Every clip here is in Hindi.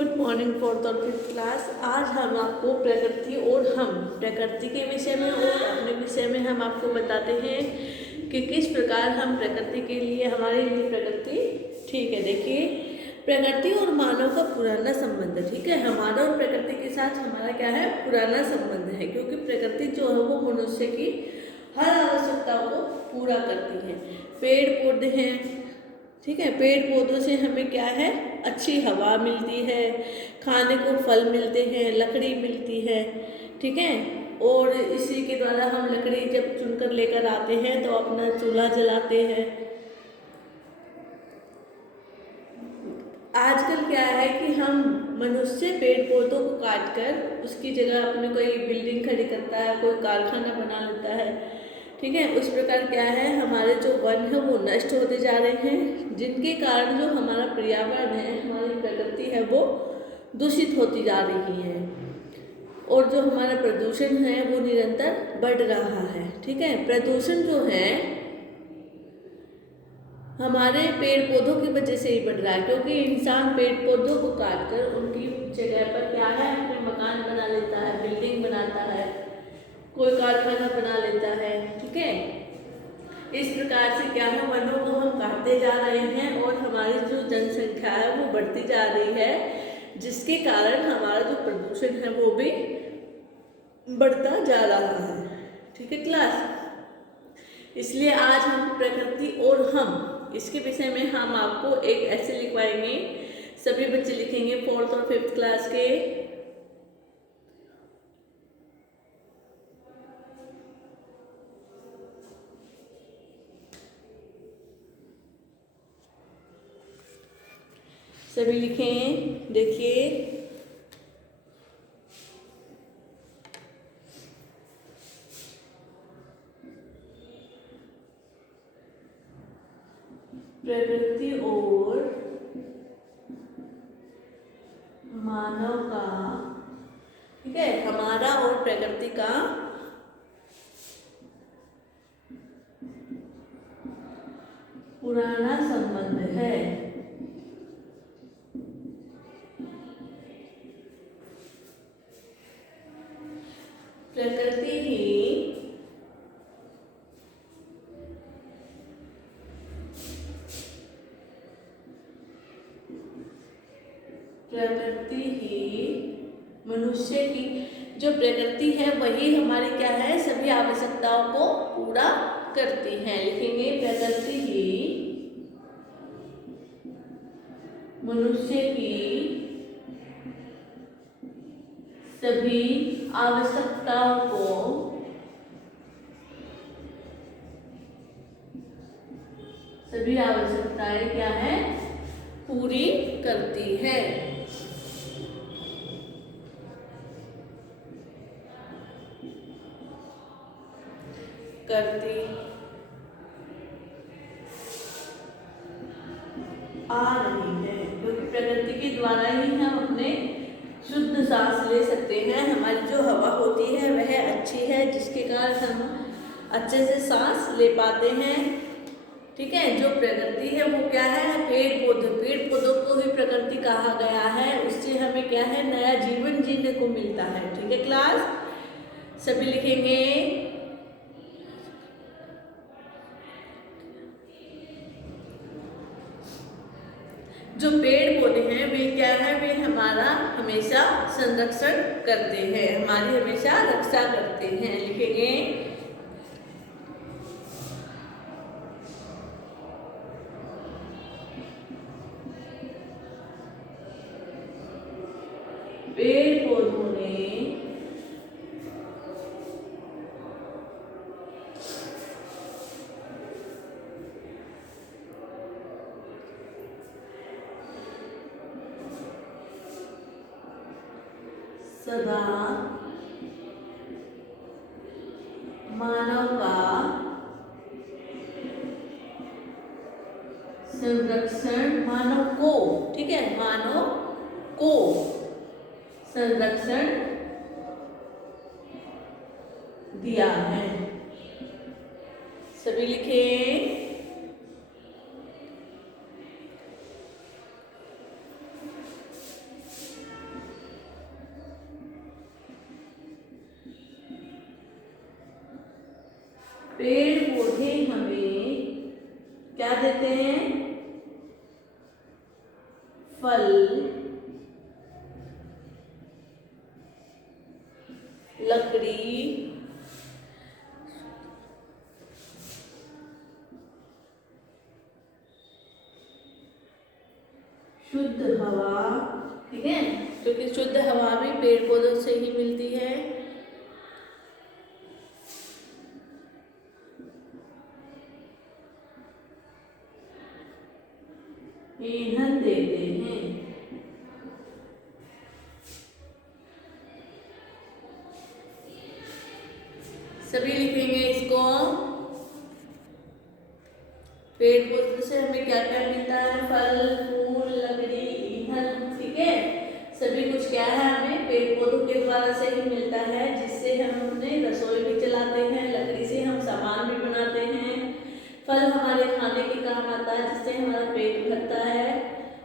गुड मॉर्निंग फोर्थ और फिफ्थ क्लास। आज हम आपको प्रकृति और हम प्रकृति के विषय में और अपने विषय में हम आपको बताते हैं कि किस प्रकार हम प्रकृति के लिए हमारे लिए प्रकृति ठीक है। देखिए, प्रकृति और मानव का पुराना संबंध, ठीक है। हमारा और प्रकृति के साथ हमारा क्या है, पुराना संबंध है, क्योंकि प्रकृति जो है वो मनुष्य की हर आवश्यकताओं को पूरा करती है। पेड़ पौधे हैं, ठीक है। पेड़ पौधों से हमें क्या है, अच्छी हवा मिलती है, खाने को फल मिलते हैं, लकड़ी मिलती है, ठीक है। और इसी के द्वारा हम लकड़ी जब चुनकर लेकर आते हैं तो अपना चूल्हा जलाते हैं। आजकल क्या है कि हम मनुष्य पेड़ पौधों को काट कर उसकी जगह अपने कोई बिल्डिंग खड़ी करता है, कोई कारखाना बना लेता है, ठीक है। उस प्रकार क्या है, हमारे जो वन है वो नष्ट होते जा रहे हैं, जिनके कारण जो हमारा पर्यावरण है, हमारी प्रकृति है, वो दूषित होती जा रही है। और जो हमारा प्रदूषण है वो निरंतर बढ़ रहा है, ठीक है। प्रदूषण जो है हमारे पेड़ पौधों की वजह से ही बढ़ रहा है, क्योंकि इंसान पेड़ पौधों को काट कर उनकी जगह पर क्या है, अपने मकान बना लेता है, बिल्डिंग बनाता है, कोई कारखाना बना लेता है, ठीक है। इस प्रकार से क्या है, वनों को हम काटते जा रहे हैं और हमारी जो जनसंख्या है वो बढ़ती जा रही है, जिसके कारण हमारा जो प्रदूषण है वो भी बढ़ता जा रहा है, ठीक है क्लास। इसलिए आज हम प्रकृति और हम इसके विषय में हम आपको एक ऐसे लिखवाएंगे। सभी बच्चे लिखेंगे फोर्थ और फिफ्थ क्लास के। सभी लिखें, देखिए प्रकृति और मानव का, ठीक है, हमारा और प्रकृति का पुराना संबंध है। प्रकृति ही मनुष्य की जो प्रकृति है वही हमारी क्या है, सभी आवश्यकताओं को पूरा करती है। लिखेंगे प्रकृति ही मनुष्य की सभी आवश्यकताओं को सभी आवश्यकताएं क्या है, पूरी करती है। करती आ रही है, क्योंकि प्रकृति के द्वारा ही हम अपने शुद्ध सांस ले सकते हैं। हमारी जो हवा होती है वह अच्छी है, जिसके कारण हम अच्छे से सांस ले पाते हैं, ठीक है। जो प्रकृति है वो क्या है, पेड़ पौधों को ही प्रकृति कहा गया है। उससे हमें क्या है, नया जीवन जीने को मिलता है, ठीक है क्लास। सभी लिखेंगे जो पेड़ पौधे हैं वे क्या है, वे हमारा हमेशा संरक्षण करते हैं, हमारी हमेशा रक्षा करते हैं। लिखेंगे पेड़ पौधों ने सदा मानव का संरक्षण, मानव को, ठीक है, मानव को संरक्षण दिया है। सभी लिखें क्या देते हैं? फल, लकड़ी, शुद्ध हवा, ठीक है, क्योंकि शुद्ध हवा भी पेड़ पौधों से ही मिलती है। ईंधन देते हैं। सभी लिखेंगे इसको। पेड़ पौधों से हमें क्या क्या मिलता है? फल, फूल, लकड़ी, ईंधन, ठीक है। सभी कुछ क्या है? हमें पेड़ पौधों के द्वारा से ही मिलता है, जिससे हम अपने रसोई भी चलाते हैं, लकड़ी से हम सामान भी बनाते हैं, फल हमारे खाने के काम आता है जिससे हमारा पेट भरता है,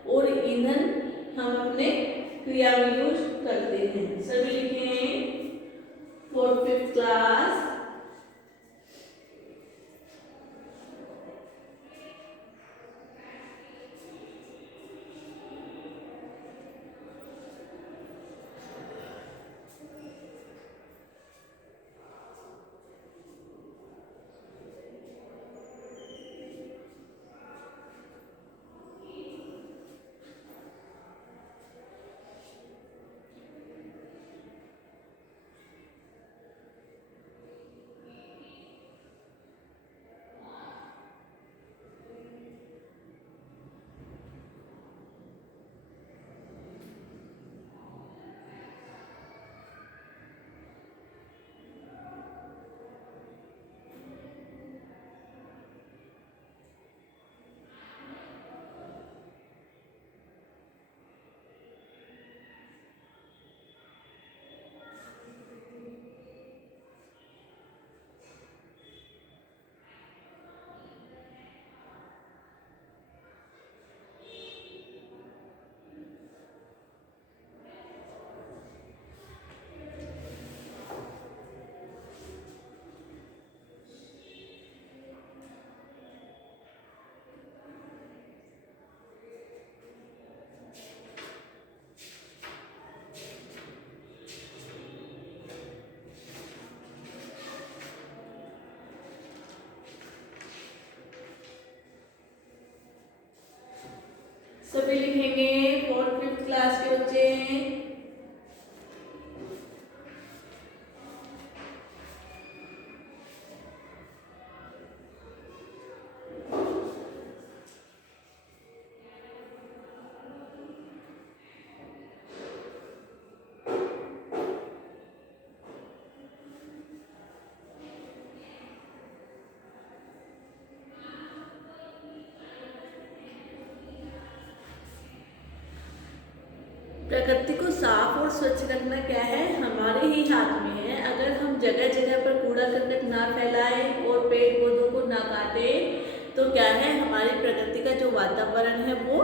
और ईंधन हम अपने क्रिया में यूज करते हैं। सभी लिखें 4th 5th क्लास। सभी लिखेंगे 4th 5th क्लास के बच्चे। प्रकृति को साफ और स्वच्छ रखना क्या है? हमारे ही हाथ में है। अगर हम जगह जगह पर कूड़ा करकट ना फैलाएं और पेड़ पौधों को ना काटें तो क्या है, हमारी प्रकृति का जो वातावरण है वो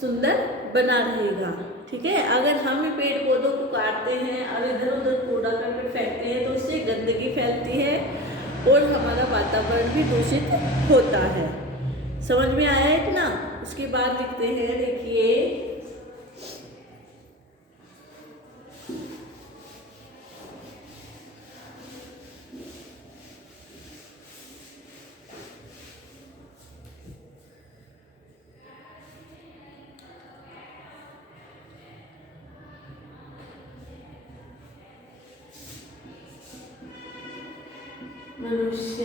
सुंदर बना रहेगा, ठीक है। अगर हम पेड़ पौधों को काटते हैं और इधर उधर कूड़ा करकट फेंकते हैं तो उससे गंदगी फैलती है और हमारा वातावरण भी दूषित होता है। समझ में आया इतना? उसके बाद लिखते हैं, देखिए मनुष्य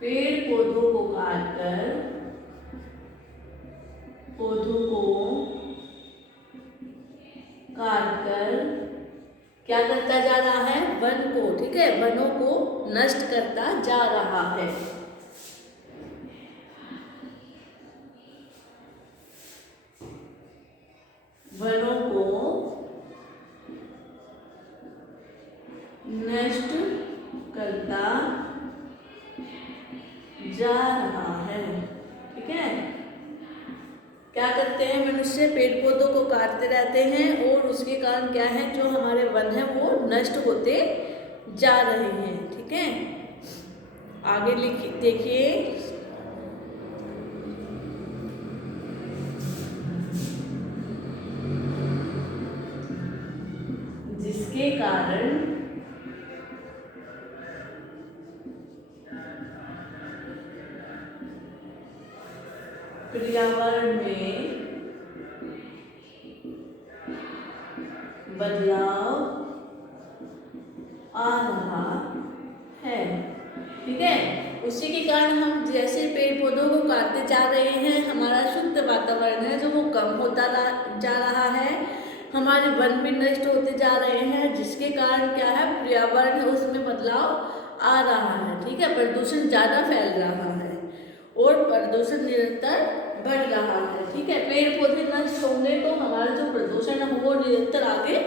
पेड़ पौधों को काटकर क्या करता जा रहा है? वन को, ठीक है, वनों को नष्ट करता जा रहा है। वनों को नष्ट करता जा रहा है, ठीक है। क्या करते हैं मनुष्य? पेड़ पौधों को काटते रहते हैं और उसके कारण क्या है, जो हमारे वन है वो नष्ट होते जा रहे हैं, ठीक है। आगे लिखिए, देखिए जिसके कारण पर्यावरण में बदलाव आ रहा है। ठीक है, उसी के कारण हम जैसे पेड़ पौधों को काटते जा रहे हैं, हमारा शुद्ध वातावरण है जो वो कम होता जा रहा है, हमारे वन भी नष्ट होते जा रहे हैं, जिसके कारण क्या है, पर्यावरण है उसमें बदलाव आ रहा है। ठीक है, प्रदूषण ज़्यादा फैल रहा है और प्रदूषण निरंतर बढ़ रहा है। ठीक है, पेड़ पौधे नष्ट होंगे तो हमारा जो प्रदूषण है वो निरंतर आगे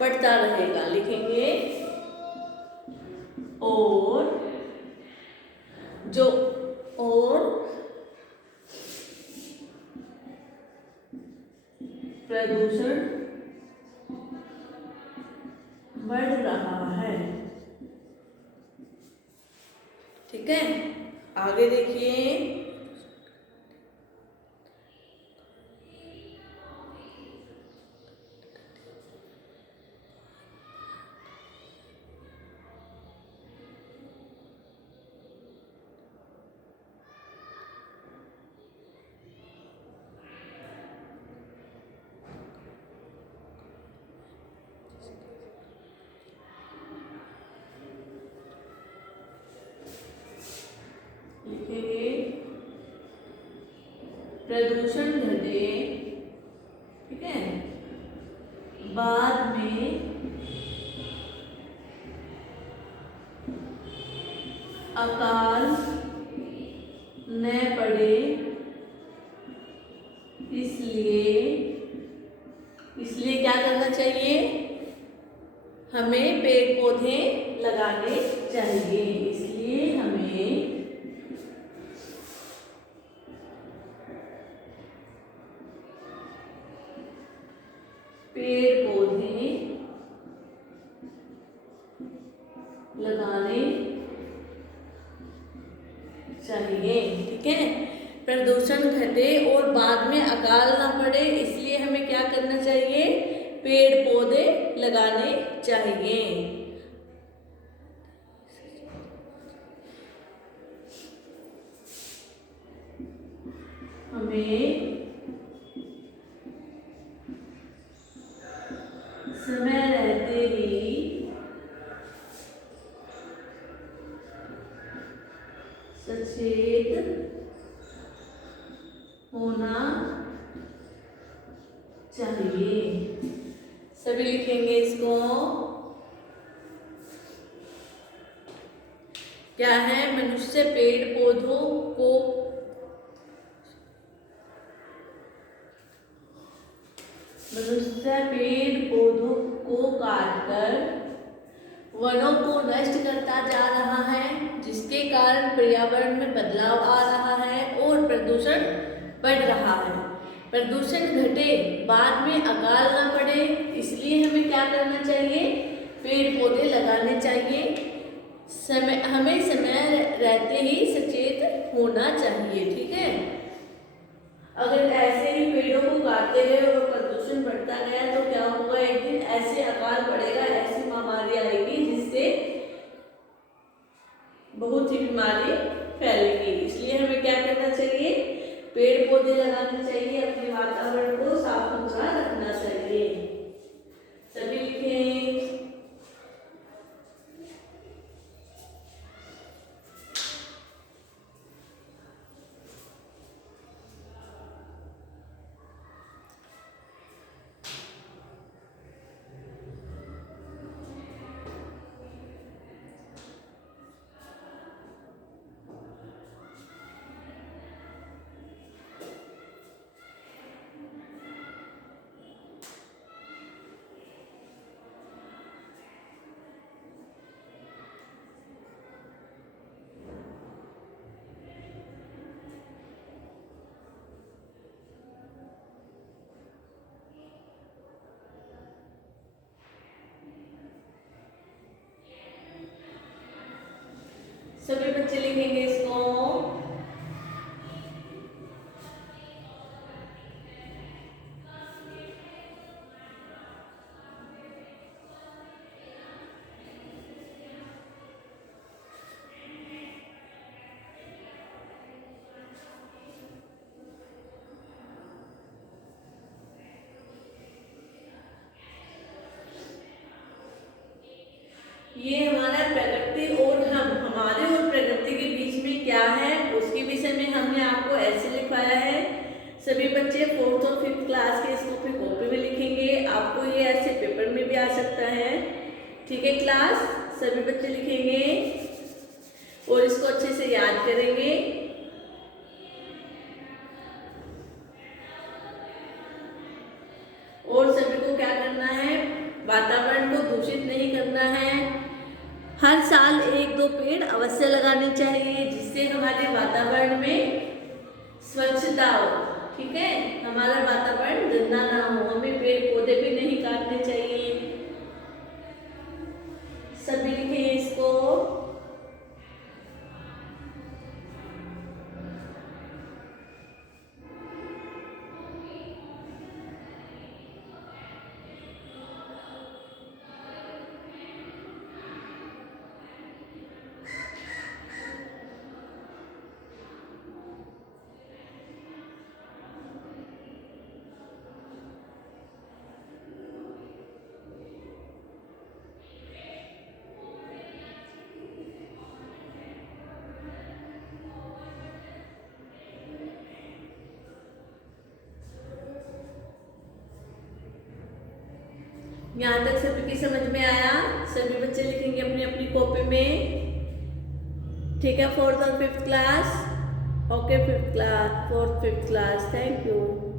बढ़ता रहेगा। लिखेंगे और जो और प्रदूषण बढ़ रहा है। ठीक है, आगे देखिए प्रदूषण घटे, ठीक है, बाद में अकाल न पड़े, इसलिए क्या करना चाहिए, हमें पेड़ पौधे लगाने चाहिए। इसलिए हमें पेड़ पौधे लगाने चाहिए। ठीक है, प्रदूषण घटे और बाद में अकाल ना पड़े, इसलिए हमें क्या करना चाहिए, पेड़ पौधे लगाने चाहिए। हमें समय रहते ही सचेत होना चाहिए। सभी लिखेंगे इसको। क्या है, मनुष्य पेड़ पौधों को काटकर वनों को नष्ट करता जा रहा है, जिसके कारण पर्यावरण में बदलाव आ रहा है और प्रदूषण बढ़ रहा है। प्रदूषण घटे, बाद में अकाल ना पड़े, इसलिए हमें क्या करना चाहिए, पेड़ पौधे लगाने चाहिए। हमें समय रहते ही सचेत होना चाहिए। ठीक है, अगर ऐसे ही पेड़ों को काटते गए और प्रदूषण बढ़ता गया तो क्या होगा, एक दिन ऐसे अकाल पड़ेगा, ऐसी महामारी आएगी जिससे बहुत ही बीमारी फैलेगी। इसलिए हमें क्या करना चाहिए, पेड़ पौधे लगाने चाहिए, अपने वातावरण को साफ सुथरा रखना चाहिए। सभी लिखें। सभी बच्चे लिखेंगे इसको। ये हमारा प्रकृति और हम, हमारे और प्रकृति के बीच में क्या है उसके विषय में हमने आपको ऐसे लिखवाया है। सभी बच्चे 4th और 5th क्लास के इसको अपनी कॉपी में लिखेंगे। आपको ये ऐसे पेपर में भी आ सकता है। ठीक है क्लास, सभी बच्चे लिखेंगे और इसको अच्छे से याद करेंगे। और सभी को क्या करना है, वातावरण को दूषित नहीं करना है। हर साल 1-2 पेड़ अवश्य लगाने चाहिए जिससे हमारे वातावरण में स्वच्छता हो। ठीक है, हमारा वातावरण गंदा ना हो। हमें पेड़ पौधे भी नहीं काटने चाहिए। सभी लिखे इसको। यहाँ तक सभी की समझ में आया? सभी बच्चे लिखेंगे अपनी अपनी कॉपी में। ठीक है, 4th और 5th class. Okay 5th class, 4th 5th class. Thank you.